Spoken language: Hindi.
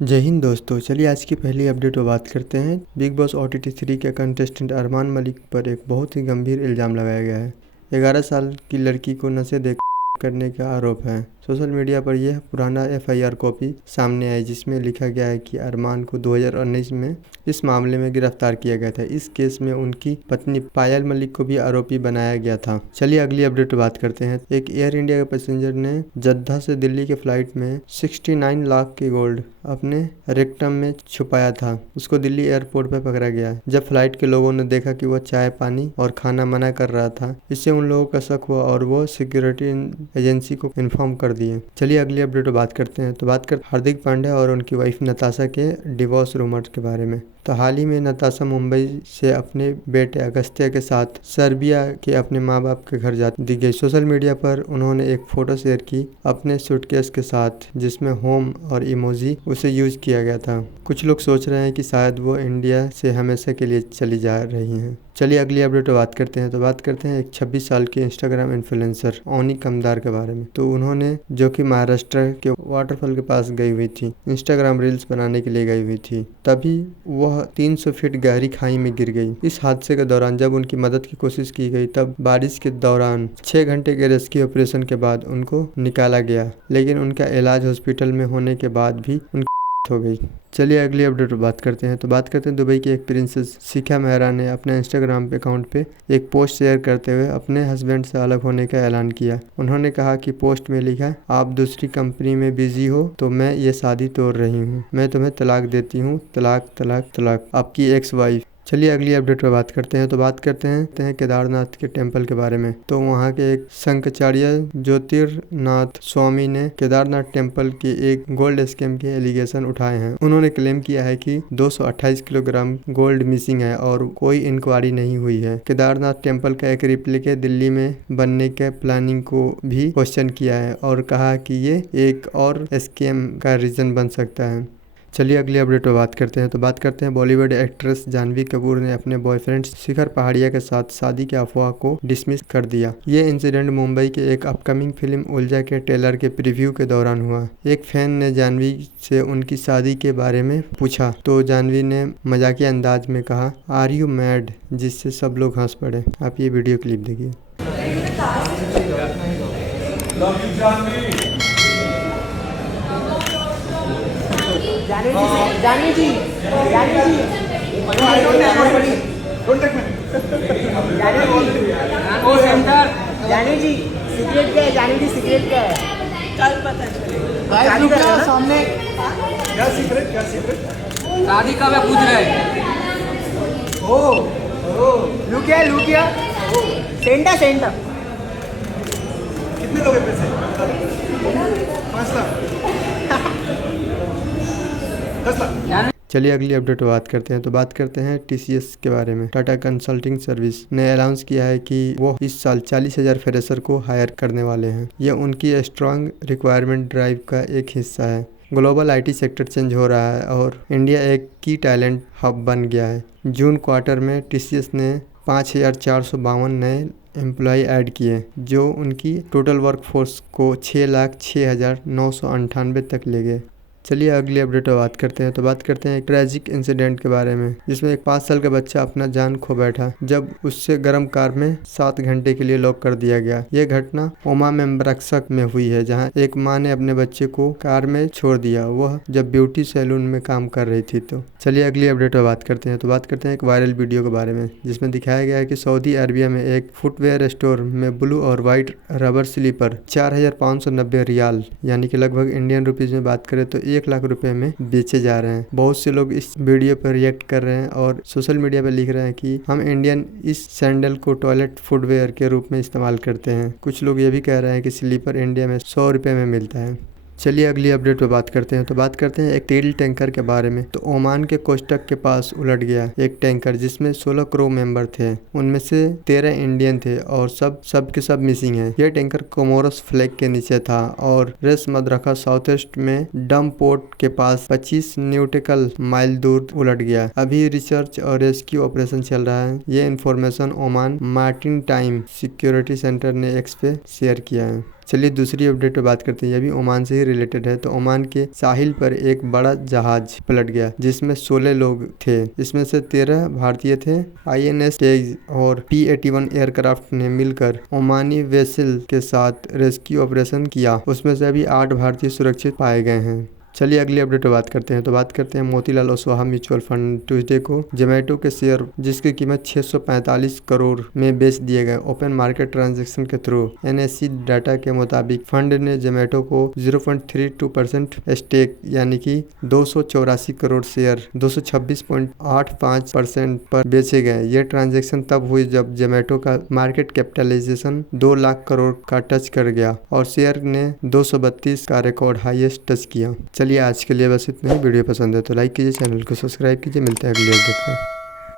जय हिंद दोस्तों। चलिए आज की पहली अपडेट पर बात करते हैं। बिग बॉस OTT 3 के कंटेस्टेंट अरमान मलिक पर एक बहुत ही गंभीर इल्ज़ाम लगाया गया है। 11 साल की लड़की को नशे देकर करने का आरोप है। सोशल मीडिया पर यह पुराना FIR कॉपी सामने आई जिसमें लिखा गया है कि अरमान को 2019 में इस मामले में गिरफ्तार किया गया था। इस केस में उनकी पत्नी पायल मलिक को भी आरोपी बनाया गया था। चलिए अगली अपडेट पर बात करते हैं। एक एयर इंडिया के पैसेंजर ने जद्दा से दिल्ली के फ्लाइट में 69 लाख के गोल्ड अपने रेक्टम में छुपाया था। उसको दिल्ली एयरपोर्ट पर पकड़ा गया। जब फ्लाइट के लोगों ने देखा कि वह चाय पानी और खाना मना कर रहा था, इससे उन लोगों का शक हुआ और वो सिक्योरिटी एजेंसी को इन्फॉर्म कर दिए। चलिए अगली अपडेट पर बात करते हैं। तो बात कर हार्दिक पांड्या और उनकी वाइफ नताशा के डिवोर्स रूमर्स के बारे में। तो हाल ही में नताशा मुंबई से अपने बेटे अगस्त्य के साथ सर्बिया के अपने माँ बाप के घर जाती गई। सोशल मीडिया पर उन्होंने एक फोटो शेयर की अपने सूटकेस के साथ जिसमें होम और इमोजी उसे यूज किया गया था। कुछ लोग सोच रहे हैं कि शायद वो इंडिया से हमेशा के लिए चली जा रही हैं। चलिए अगली अपडेट पर बात करते हैं। तो बात करते हैं एक 26 साल के इंस्टाग्राम इन्फ्लुएंसर ओनी कमदार के बारे में। तो उन्होंने जो कि महाराष्ट्र के वाटरफॉल के पास गई हुई थी, इंस्टाग्राम रील्स बनाने के लिए गई हुई थी, तभी वह 300 फीट गहरी खाई में गिर गई। इस हादसे के दौरान जब उनकी मदद की कोशिश की गई तब बारिश के दौरान 6 घंटे के रेस्क्यू ऑपरेशन के बाद उनको निकाला गया, लेकिन उनका इलाज हॉस्पिटल में होने के बाद भी उनकी हो गई। चलिए अगली अपडेट पर बात करते हैं। तो बात करते हैं दुबई की एक प्रिंसेस शिखा मेहरा ने अपने इंस्टाग्राम अकाउंट पे एक पोस्ट शेयर करते हुए अपने हस्बैंड से अलग होने का ऐलान किया। उन्होंने कहा कि पोस्ट में लिखा, आप दूसरी कंपनी में बिजी हो तो मैं ये शादी तोड़ रही हूँ, मैं तुम्हें तलाक देती हूँ, तलाक तलाक तलाक, आपकी एक्स वाइफ। चलिए अगली अपडेट पर बात करते हैं। तो बात करते हैं केदारनाथ के टेम्पल के बारे में। तो वहाँ के एक शंकराचार्य ज्योतिर्नाथ स्वामी ने केदारनाथ टेम्पल की एक गोल्ड स्कैम के एलिगेशन उठाए हैं। उन्होंने क्लेम किया है कि 228 किलोग्राम गोल्ड मिसिंग है और कोई इंक्वायरी नहीं हुई है। केदारनाथ टेम्पल का एक रिप्लिकेट दिल्ली में बनने के प्लानिंग को भी क्वेश्चन किया है और कहा कि ये एक और स्कैम का रीजन बन सकता है। चलिए अगली अपडेट पर बात करते हैं। तो बात करते हैं बॉलीवुड एक्ट्रेस जानवी कपूर ने अपने बॉयफ्रेंड शिखर पहाड़िया के साथ शादी के अफवाह को डिसमिस कर दिया। ये इंसिडेंट मुंबई के एक अपकमिंग फिल्म उलझा के ट्रेलर के प्रीव्यू के दौरान हुआ। एक फैन ने जानवी से उनकी शादी के बारे में पूछा तो जानवी ने मजाकिया अंदाज में कहा, आर यू मैड, जिससे सब लोग हंस पड़े। आप ये वीडियो क्लिप देखिए। जानवी जी सिगरेट क्या है? जानवी जी सिगरेट क्या है? कल पता चलेगा सामने। क्या सीक्रेट शादी कब है पूछ रहे हैं। लू क्या सेंटा कितने लोग हैं पैसे? 5 लाख 10 लाख। चलिए अगली अपडेट पर बात करते हैं। तो बात करते हैं TCS के बारे में। टाटा कंसल्टिंग सर्विस ने अनाउंस किया है कि वो इस साल 40,000 फ्रेशर को हायर करने वाले हैं। यह उनकी स्ट्रांग रिक्वायरमेंट ड्राइव का एक हिस्सा है। ग्लोबल IT सेक्टर चेंज हो रहा है और इंडिया एक की टैलेंट हब बन गया है। जून क्वार्टर में TCS ने 5,452 नए एम्प्लॉय ऐड किए, जो उनकी टोटल वर्कफोर्स को 6,06,998 तक ले गए। चलिए अगली अपडेट पर बात करते हैं। तो बात करते हैं एक ट्रेजिक इंसिडेंट के बारे में, जिसमें एक 5 साल का बच्चा अपना जान खो बैठा जब उससे गर्म कार में 7 घंटे के लिए लॉक कर दिया गया। यह घटना ओमा मेम्ब्रक्सक में हुई है, जहां एक मां ने अपने बच्चे को कार में छोड़ दिया, वह जब ब्यूटी सैलून में काम कर रही थी। तो चलिए अगली अपडेट पर बात करते हैं। तो बात करते हैं एक वायरल वीडियो के बारे में, जिसमें दिखाया गया है कि सऊदी अरबिया में एक फुटवेयर स्टोर में ब्लू और व्हाइट रबर स्लीपर 4,590 रियाल यानी कि लगभग इंडियन रुपीज में बात करें तो 1 लाख रुपए में बेचे जा रहे हैं। बहुत से लोग इस वीडियो पर रिएक्ट कर रहे हैं और सोशल मीडिया पर लिख रहे हैं कि हम इंडियन इस सैंडल को टॉयलेट फुटवेयर के रूप में इस्तेमाल करते हैं। कुछ लोग ये भी कह रहे हैं कि स्लीपर इंडिया में 100 रुपए में मिलता है। चलिए अगली अपडेट पर बात करते हैं। तो बात करते हैं एक तेल टैंकर के बारे में। तो ओमान के कोस्टक के पास उलट गया एक टैंकर जिसमें 16 क्रू मेंबर थे, उनमें से 13 इंडियन थे और सब के सब मिसिंग हैं। यह टैंकर कोमोरोस फ्लैग के नीचे था और रेस मदरखा साउथ ईस्ट में डम पोर्ट के पास 25 न्यूटिकल माइल दूर उलट गया। अभी रिसर्च और रेस्क्यू ऑपरेशन चल रहा है। ये information Oman Martin time security centre ने एक्स पे शेयर किया है। चलिए दूसरी अपडेट पे बात करते हैं, यह भी ओमान से ही रिलेटेड है। तो ओमान के साहिल पर एक बड़ा जहाज पलट गया जिसमें 16 लोग थे, इसमें से 13 भारतीय थे। INS तेज और P-81 एयरक्राफ्ट ने मिलकर ओमानी वेसल के साथ रेस्क्यू ऑपरेशन किया, उसमें से अभी 8 भारतीय सुरक्षित पाए गए हैं। चलिए अगली अपडेट पे बात करते हैं। तो बात करते हैं Motilal Oswal mutual fund Tuesday को जोमेटो के शेयर जिसकी कीमत 645 करोड़ में बेच दिए गए ओपन मार्केट ट्रांजैक्शन के थ्रू। NSE डाटा के मुताबिक फंड ने जोमेटो को 0.32% स्टेक यानी कि 284 करोड़ शेयर 226.85% पर बेचे गए। ये ट्रांजैक्शन तब हुई जब जोमेटो का मार्केट कैपिटलाइजेशन 2 लाख करोड़ का टच कर गया और शेयर ने 232 का रिकॉर्ड हाईएस्ट टच किया। चलिए आज के लिए बस इतना ही। वीडियो पसंद है तो लाइक कीजिए, चैनल को सब्सक्राइब कीजिए। मिलते हैं अगले अपडेट में।